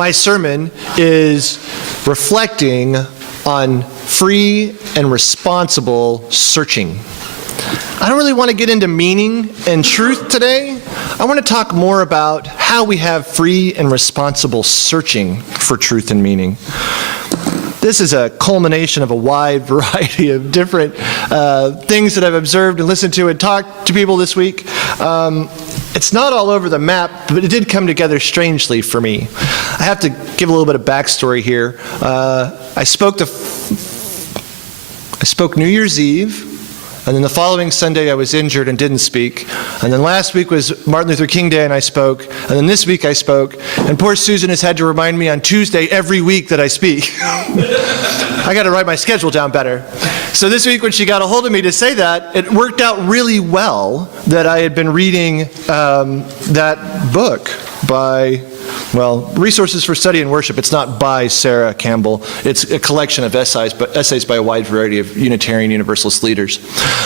My sermon is reflecting on free and responsible searching. I don't really want to get into meaning and truth today. I want to talk more about how we have free and responsible searching for truth and meaning. This is a culmination of a wide variety of different things that I've observed and listened to and talked to people this week. It's not all over the map, but it did come together strangely for me. I have to give a little bit of backstory here. I spoke New Year's Eve, and then the following Sunday I was injured and didn't speak. And then last week was Martin Luther King Day and I spoke. And then this week I spoke. And poor Susan has had to remind me on Tuesday every week that I speak. I got to write my schedule down better. So this week when she got a hold of me to say that, it worked out really well that I had been reading that book by, Resources for Study and Worship. It's not by Sarah Campbell. It's a collection of essays by a wide variety of Unitarian Universalist leaders.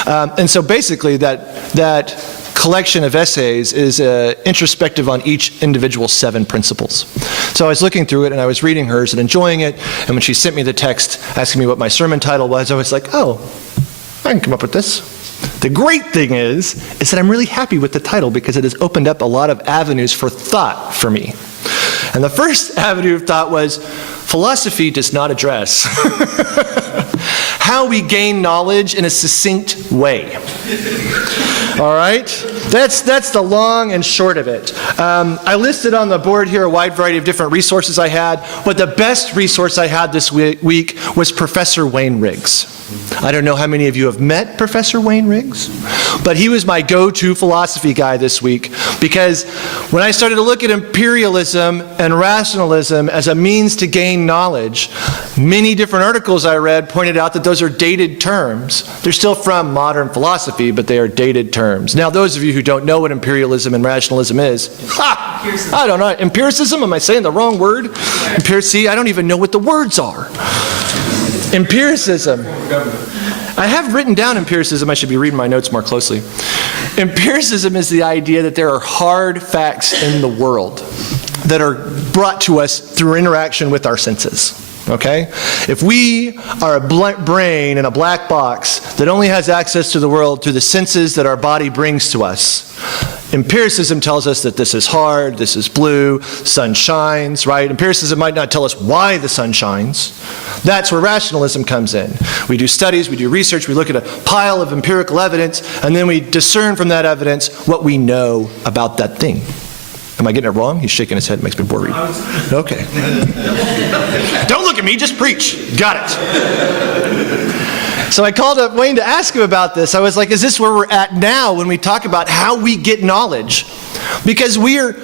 And so basically that collection of essays is introspective on each individual 7 principles. So I was looking through it and I was reading hers and enjoying it. And when she sent me the text asking me what my sermon title was, I was like, oh, I can come up with this. The great thing is that I'm really happy with the title because it has opened up a lot of avenues for thought for me. And the first avenue of thought was, philosophy does not address how we gain knowledge in a succinct way. All right? That's the long and short of it. I listed on the board here a wide variety of different resources I had, but the best resource I had this week was Professor Wayne Riggs. I don't know how many of you have met Professor Wayne Riggs, but he was my go-to philosophy guy this week because when I started to look at imperialism and rationalism as a means to gain knowledge, many different articles I read pointed out that those are dated terms. They're still from modern philosophy, but they are dated terms. Now, those of you who don't know what imperialism and rationalism is, I don't know. Empiricism? Am I saying the wrong word? See, I don't even know what the words are. Empiricism. I have written down empiricism. I should be reading my notes more closely. Empiricism is the idea that there are hard facts in the world that are brought to us through interaction with our senses. Okay? If we are a blank brain in a black box that only has access to the world through the senses that our body brings to us, empiricism tells us that this is hard, this is blue, sun shines, right? Empiricism might not tell us why the sun shines. That's where rationalism comes in. We do studies, we do research, we look at a pile of empirical evidence, and then we discern from that evidence what we know about that thing. Am I getting it wrong? He's shaking his head, makes me bored. Okay. Don't look at me, just preach. Got it. So I called up Wayne to ask him about this. I was like, is this where we're at now when we talk about how we get knowledge? Because we are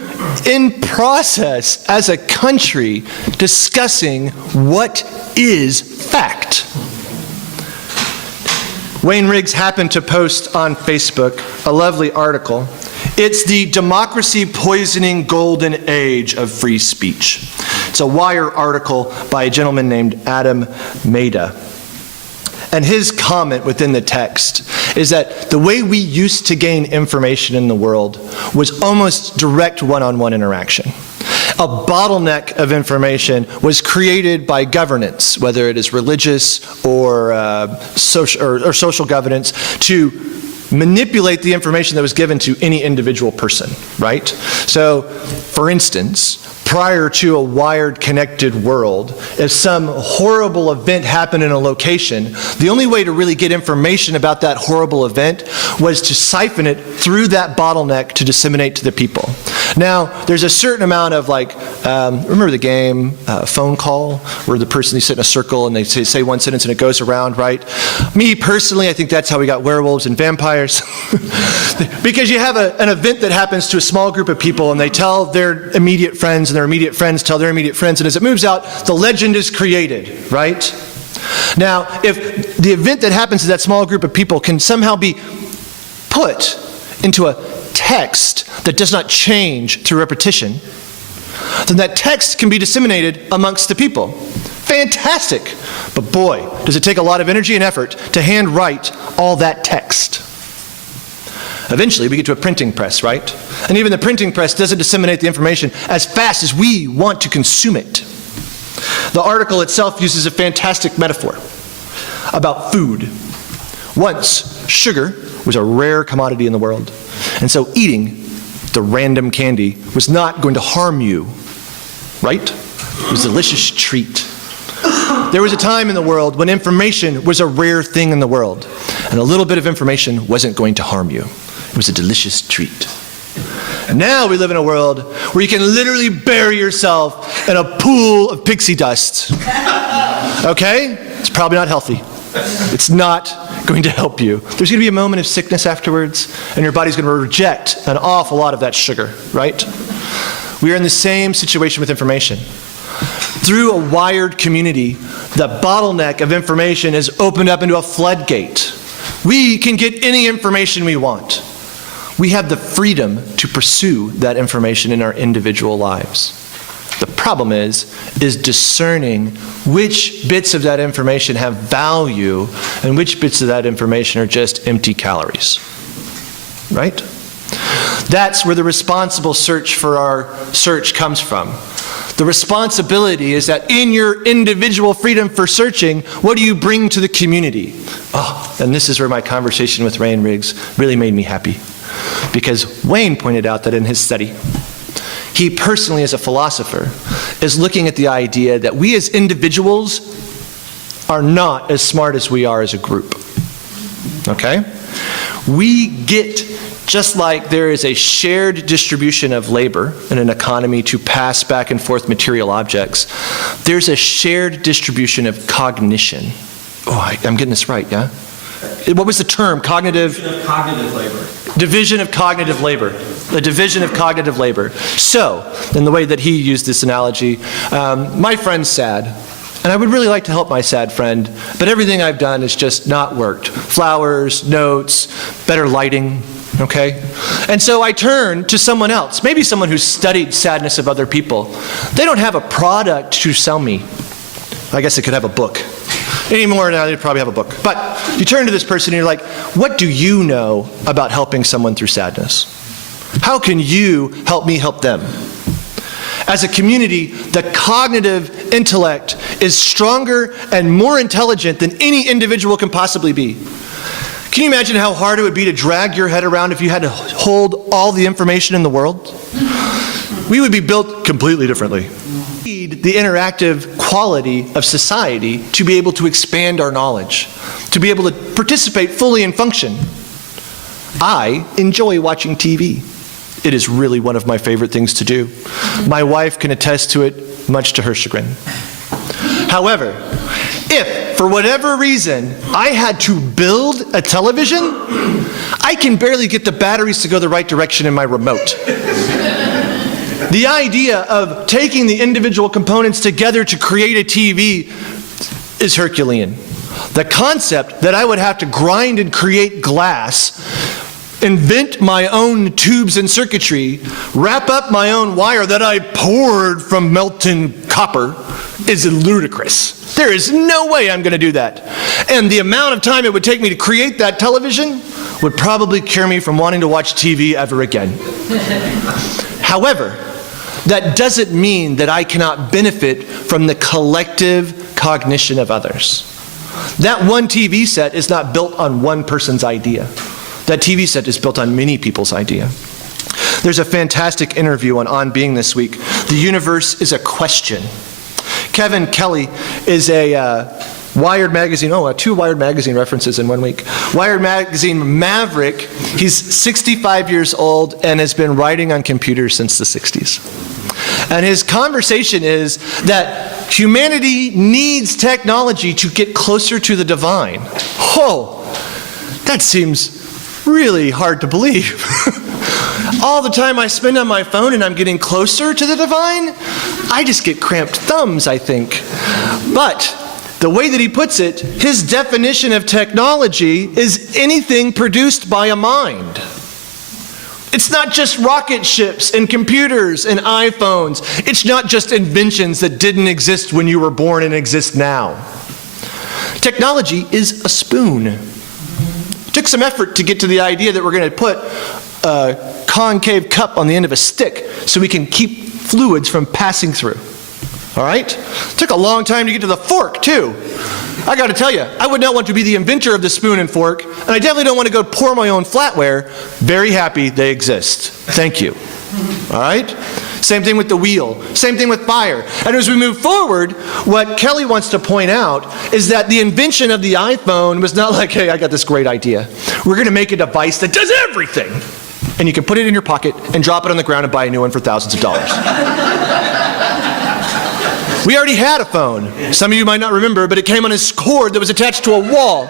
in process as a country discussing what is fact. Wayne Riggs happened to post on Facebook a lovely article. It's the democracy poisoning golden age of free speech. It's a Wire article by a gentleman named Adam Maida. And his comment within the text is that the way we used to gain information in the world was almost direct one-on-one interaction. A bottleneck of information was created by governance, whether it is religious or social governance, to manipulate the information that was given to any individual person, right? So, for instance, prior to a wired, connected world, if some horrible event happened in a location, the only way to really get information about that horrible event was to siphon it through that bottleneck to disseminate to the people. Now, there's a certain amount of remember the game, Phone Call, where the person, they sit in a circle and they say one sentence and it goes around, right? Me personally, I think that's how we got werewolves and vampires. Because you have an event that happens to a small group of people and they tell their immediate friends and their immediate friends tell their immediate friends, and as it moves out, the legend is created, right? Now, if the event that happens to that small group of people can somehow be put into a text that does not change through repetition, then that text can be disseminated amongst the people. Fantastic! But boy, does it take a lot of energy and effort to handwrite all that text. Eventually, we get to a printing press, right? And even the printing press doesn't disseminate the information as fast as we want to consume it. The article itself uses a fantastic metaphor about food. Once, sugar was a rare commodity in the world, and so eating the random candy was not going to harm you, right? It was a delicious treat. There was a time in the world when information was a rare thing in the world, and a little bit of information wasn't going to harm you. It was a delicious treat. And now we live in a world where you can literally bury yourself in a pool of pixie dust. Okay? It's probably not healthy. It's not going to help you. There's going to be a moment of sickness afterwards, and your body's going to reject an awful lot of that sugar, right? We are in the same situation with information. Through a wired community, the bottleneck of information is opened up into a floodgate. We can get any information we want. We have the freedom to pursue that information in our individual lives. The problem is discerning which bits of that information have value and which bits of that information are just empty calories. Right? That's where the responsible search for our search comes from. The responsibility is that in your individual freedom for searching, what do you bring to the community? Oh, and this is where my conversation with Wayne Riggs really made me happy. Because Wayne pointed out that in his study, he personally as a philosopher is looking at the idea that we as individuals are not as smart as we are as a group. Okay? We get, just like there is a shared distribution of labor in an economy to pass back and forth material objects, there's a shared distribution of cognition. Oh, I'm getting this right, yeah? What was the term? Cognitive? Division of cognitive labor. Division of cognitive labor. The division of cognitive labor. So, in the way that he used this analogy, my friend's sad, and I would really like to help my sad friend, but everything I've done has just not worked. Flowers, notes, better lighting, okay? And so I turn to someone else, maybe someone who's studied sadness of other people. They don't have a product to sell me. I guess they could have a book. Anymore now, they'd probably have a book. But you turn to this person and you're like, what do you know about helping someone through sadness? How can you help me help them? As a community, the cognitive intellect is stronger and more intelligent than any individual can possibly be. Can you imagine how hard it would be to drag your head around if you had to hold all the information in the world? We would be built completely differently. We need the interactive quality of society to be able to expand our knowledge, to be able to participate fully and function. I enjoy watching TV. It is really one of my favorite things to do. My wife can attest to it, much to her chagrin. However, if, for whatever reason, I had to build a television, I can barely get the batteries to go the right direction in my remote. The idea of taking the individual components together to create a TV is Herculean. The concept that I would have to grind and create glass, invent my own tubes and circuitry, wrap up my own wire that I poured from molten copper is ludicrous. There is no way I'm going to do that. And the amount of time it would take me to create that television would probably cure me from wanting to watch TV ever again. However, that doesn't mean that I cannot benefit from the collective cognition of others. That one TV set is not built on one person's idea. That TV set is built on many people's idea. There's a fantastic interview on Being this week. The universe is a question. Kevin Kelly is a Wired Magazine, two Wired Magazine references in 1 week. Wired Magazine maverick. He's 65 years old and has been writing on computers since the 60s. And his conversation is that humanity needs technology to get closer to the divine. Oh, that seems really hard to believe. All the time I spend on my phone and I'm getting closer to the divine, I just get cramped thumbs, I think. But the way that he puts it, his definition of technology is anything produced by a mind. It's not just rocket ships and computers and iPhones. It's not just inventions that didn't exist when you were born and exist now. Technology is a spoon. It took some effort to get to the idea that we're going to put a concave cup on the end of a stick so we can keep fluids from passing through. All right? It took a long time to get to the fork, too. I got to tell you, I would not want to be the inventor of the spoon and fork, and I definitely don't want to go pour my own flatware. Very happy they exist. Thank you. All right? Same thing with the wheel. Same thing with fire. And as we move forward, what Kelly wants to point out is that the invention of the iPhone was not like, hey, I got this great idea. We're going to make a device that does everything. And you can put it in your pocket and drop it on the ground and buy a new one for thousands of dollars. We already had a phone. Some of you might not remember, but it came on a cord that was attached to a wall.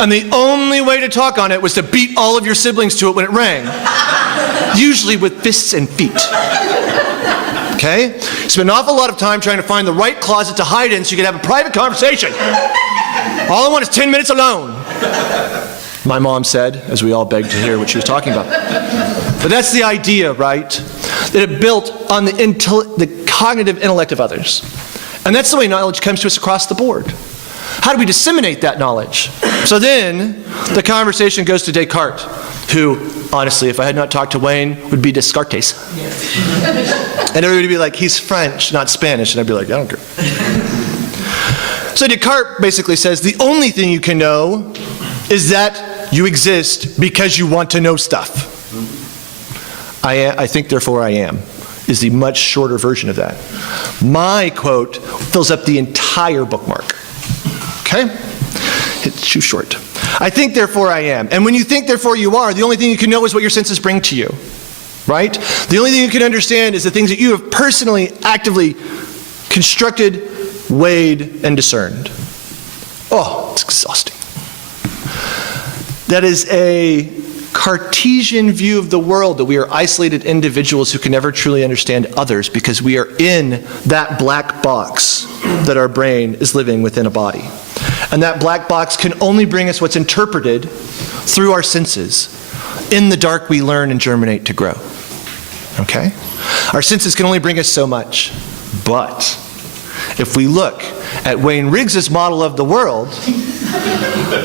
And the only way to talk on it was to beat all of your siblings to it when it rang. Usually with fists and feet. Okay? Spend an awful lot of time trying to find the right closet to hide in so you can have a private conversation. All I want is 10 minutes alone. My mom said, as we all begged to hear what she was talking about. But that's the idea, right? That it built on the cognitive intellect of others. And that's the way knowledge comes to us across the board. How do we disseminate that knowledge? So then, the conversation goes to Descartes, who, honestly, if I had not talked to Wayne, would be Descartes. And everybody would be like, he's French, not Spanish. And I'd be like, I don't care. So Descartes basically says, the only thing you can know is that you exist because you want to know stuff. I think, therefore I am, is the much shorter version of that. My quote fills up the entire bookmark. Okay? It's too short. I think, therefore I am. And when you think, therefore you are, the only thing you can know is what your senses bring to you. Right? The only thing you can understand is the things that you have personally, actively constructed, weighed, and discerned. Oh, it's exhausting. That is a Cartesian view of the world, that we are isolated individuals who can never truly understand others because we are in that black box that our brain is living within a body. And that black box can only bring us what's interpreted through our senses. In the dark, we learn and germinate to grow. Okay? Our senses can only bring us so much. But if we look at Wayne Riggs's model of the world,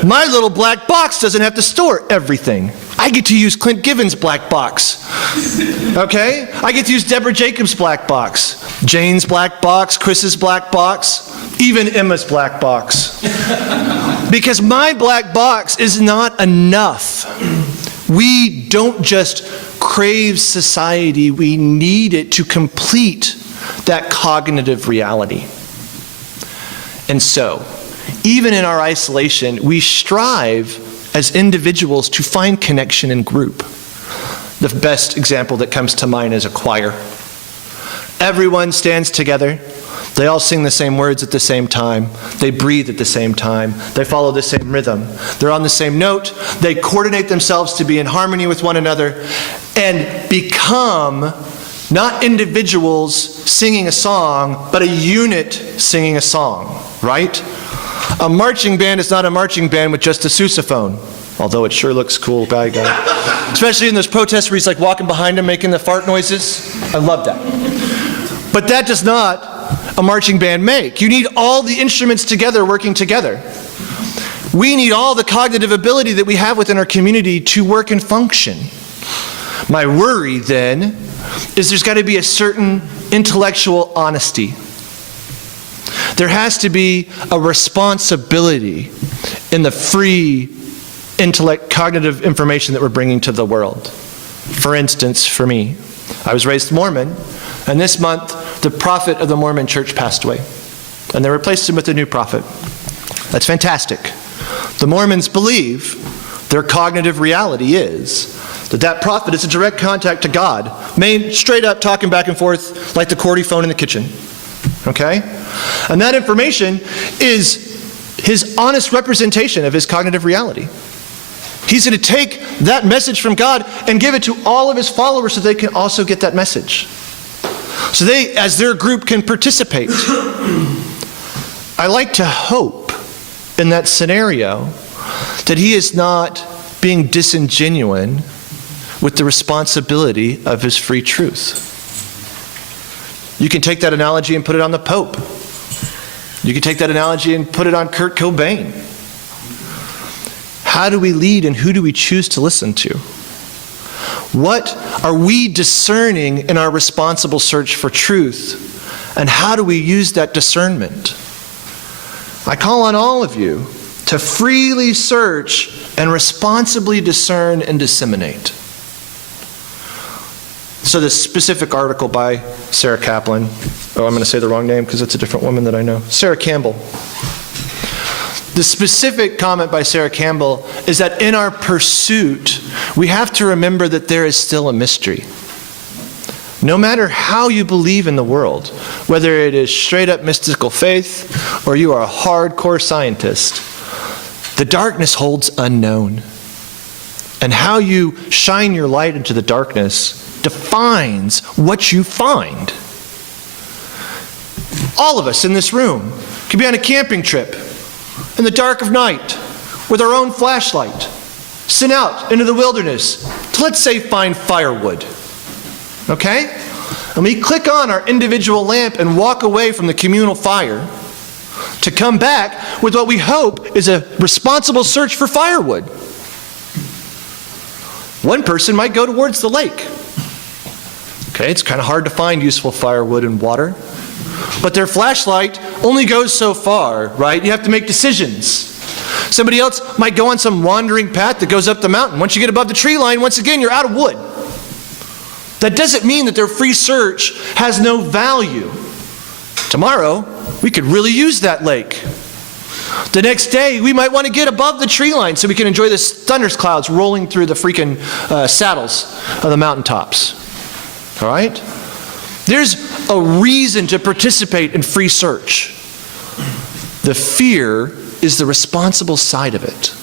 my little black box doesn't have to store everything. I get to use Clint Given's black box. Okay? I get to use Deborah Jacobs' black box, Jane's black box, Chris's black box, even Emma's black box. Because my black box is not enough. We don't just crave society, we need it to complete that cognitive reality. And so, even in our isolation, we strive as individuals to find connection in group. The best example that comes to mind is a choir. Everyone stands together. They all sing the same words at the same time. They breathe at the same time. They follow the same rhythm. They're on the same note. They coordinate themselves to be in harmony with one another and become not individuals singing a song, but a unit singing a song, right? A marching band is not a marching band with just a sousaphone, although it sure looks cool, guy. Especially in those protests where he's like walking behind him making the fart noises. I love that. But that does not a marching band make. You need all the instruments together working together. We need all the cognitive ability that we have within our community to work and function. My worry then is there's got to be a certain intellectual honesty. There has to be a responsibility in the free intellect, cognitive information that we're bringing to the world. For instance, for me, I was raised Mormon, and this month, the prophet of the Mormon church passed away, and they replaced him with a new prophet. That's fantastic. The Mormons believe their cognitive reality is that prophet is a direct contact to God, straight up talking back and forth like the QWERTY phone in the kitchen. Okay? And that information is his honest representation of his cognitive reality. He's going to take that message from God and give it to all of his followers so they can also get that message. So they, as their group, can participate. I like to hope in that scenario that he is not being disingenuous with the responsibility of his free truth. You can take that analogy and put it on the Pope. You can take that analogy and put it on Kurt Cobain. How do we lead and who do we choose to listen to? What are we discerning in our responsible search for truth? And how do we use that discernment? I call on all of you to freely search and responsibly discern and disseminate. So this specific article by Sarah Kaplan, I'm going to say the wrong name because it's a different woman that I know, Sarah Campbell. The specific comment by Sarah Campbell is that in our pursuit, we have to remember that there is still a mystery. No matter how you believe in the world, whether it is straight up mystical faith or you are a hardcore scientist, the darkness holds unknown. And how you shine your light into the darkness defines what you find. All of us in this room could be on a camping trip in the dark of night with our own flashlight, sent out into the wilderness to, let's say, find firewood. Okay? And we click on our individual lamp and walk away from the communal fire to come back with what we hope is a responsible search for firewood. One person might go towards the lake. Okay, it's kind of hard to find useful firewood and water. But their flashlight only goes so far, right? You have to make decisions. Somebody else might go on some wandering path that goes up the mountain. Once you get above the tree line, once again, you're out of wood. That doesn't mean that their free search has no value. Tomorrow, we could really use that lake. The next day, we might want to get above the tree line so we can enjoy the thunder clouds rolling through the freaking saddles of the mountaintops. All right? There's a reason to participate in free search. The fear is the responsible side of it.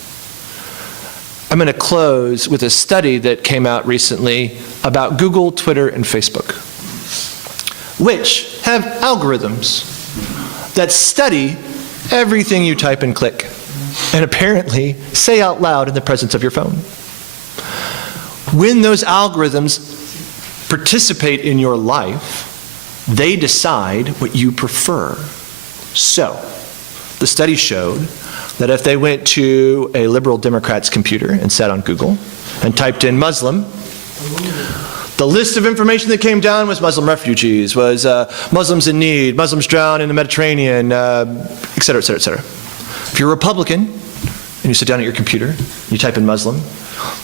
I'm going to close with a study that came out recently about Google, Twitter, and Facebook, which have algorithms that study everything you type and click, and apparently say out loud in the presence of your phone. When those algorithms participate in your life, they decide what you prefer. So, the study showed that if they went to a liberal Democrat's computer and sat on Google and typed in Muslim, the list of information that came down was Muslim refugees, was Muslims in need, Muslims drown in the Mediterranean, et cetera, et cetera, et cetera. If you're a Republican and you sit down at your computer, you type in Muslim,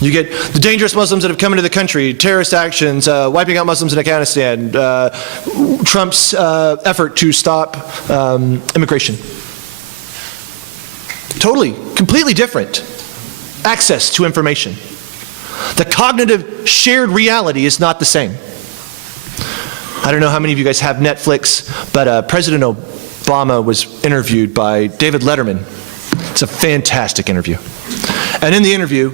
you get the dangerous Muslims that have come into the country, terrorist actions, wiping out Muslims in Afghanistan, Trump's effort to stop immigration. Totally, completely different access to information. The cognitive shared reality is not the same. I don't know how many of you guys have Netflix, but President Obama was interviewed by David Letterman. It's a fantastic interview. And in the interview,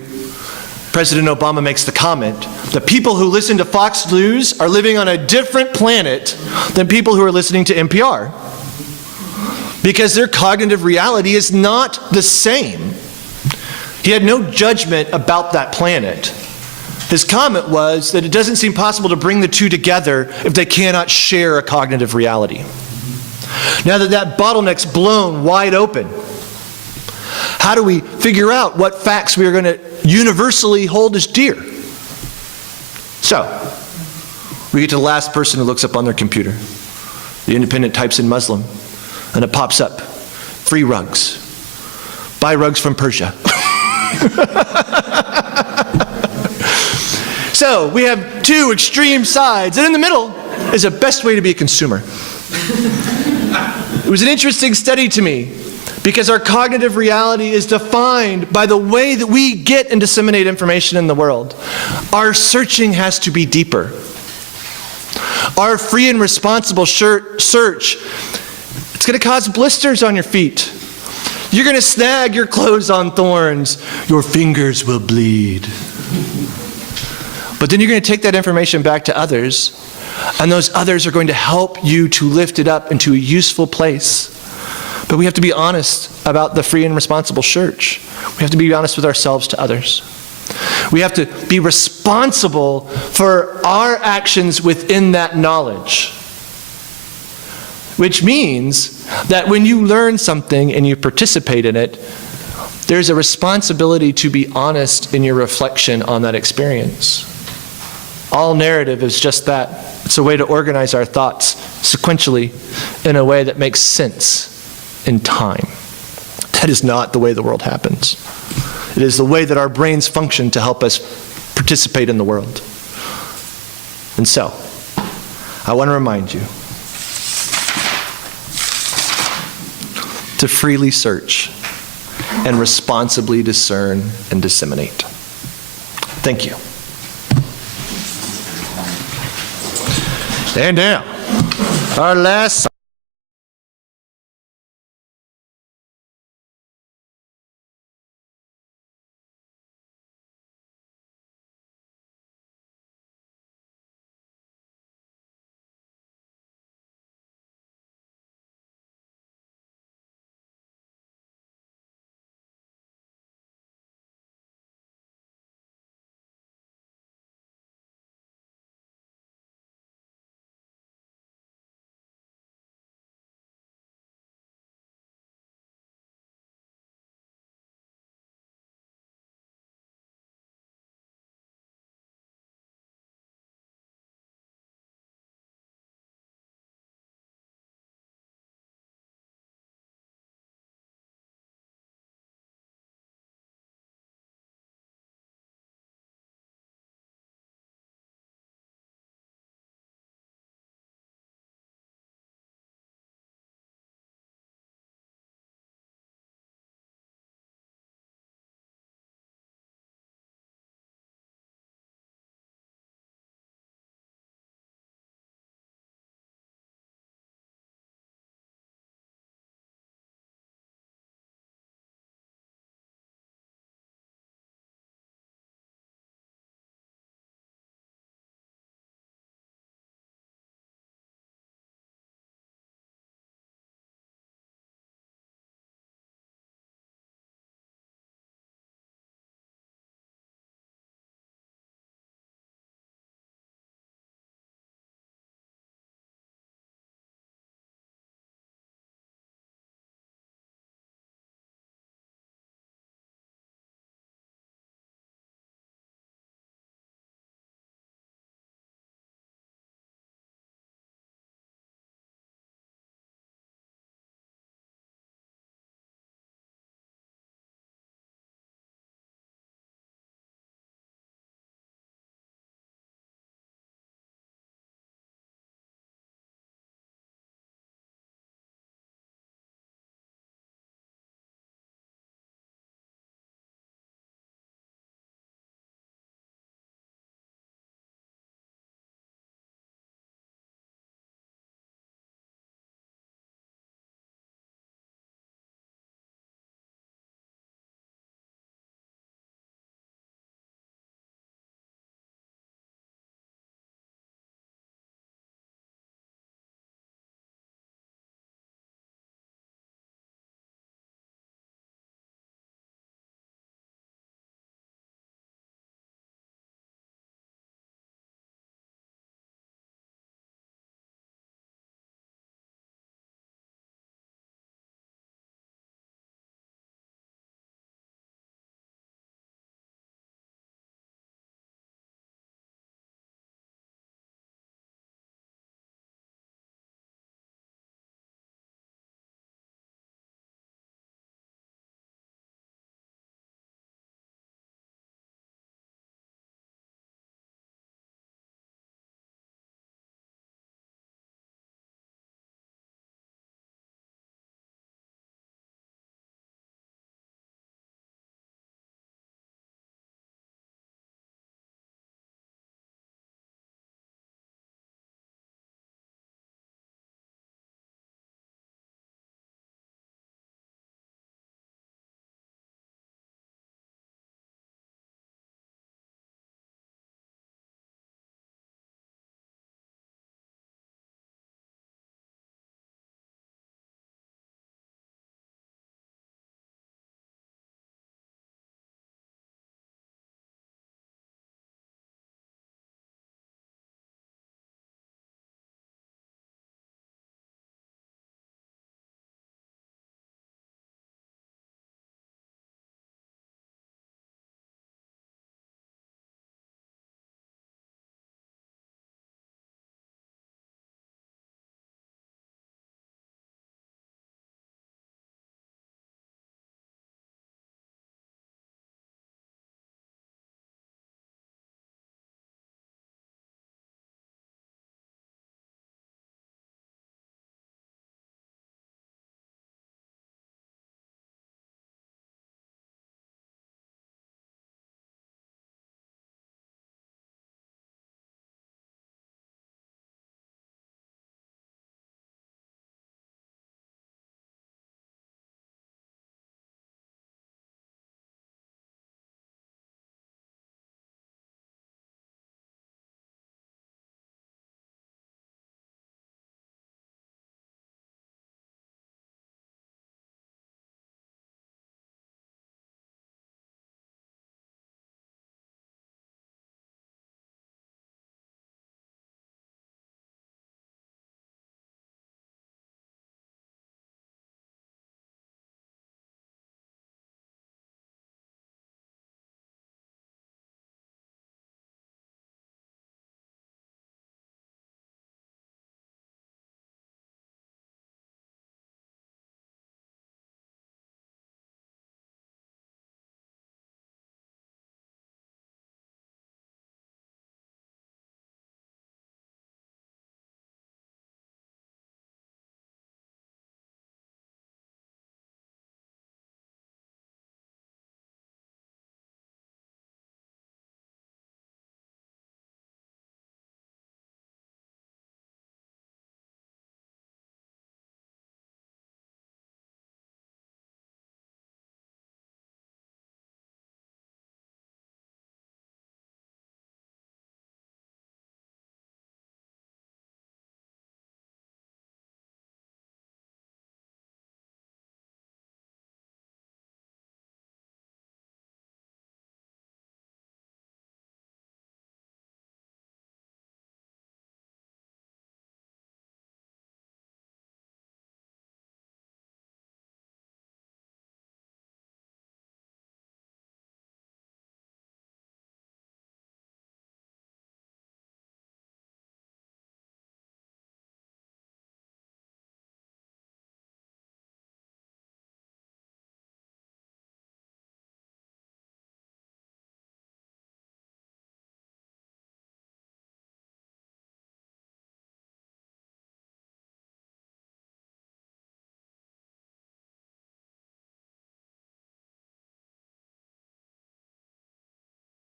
President Obama makes the comment that people who listen to Fox News are living on a different planet than people who are listening to NPR, because their cognitive reality is not the same. He had no judgment about that planet. His comment was that it doesn't seem possible to bring the two together if they cannot share a cognitive reality. Now that that bottleneck's blown wide open, how do we figure out what facts we are going to universally hold as dear? So, we get to the last person who looks up on their computer. The Independent types in Muslim, and it pops up. Free rugs. Buy rugs from Persia. So, we have two extreme sides, and in the middle is the best way to be a consumer. It was an interesting study to me, because our cognitive reality is defined by the way that we get and disseminate information in the world. Our searching has to be deeper. Our free and responsible search, it's going to cause blisters on your feet. You're going to snag your clothes on thorns. Your fingers will bleed. But then you're going to take that information back to others, and those others are going to help you to lift it up into a useful place. But we have to be honest about the free and responsible search. We have to be honest with ourselves to others. We have to be responsible for our actions within that knowledge. Which means that when you learn something and you participate in it, There's a responsibility to be honest in your reflection on that experience. All narrative is just that. It's a way to organize our thoughts sequentially in a way that makes sense in time. That is not the way the world happens. It is the way that our brains function to help us participate in the world. And so, I want to remind you to freely search and responsibly discern and disseminate. Thank you. And now, our last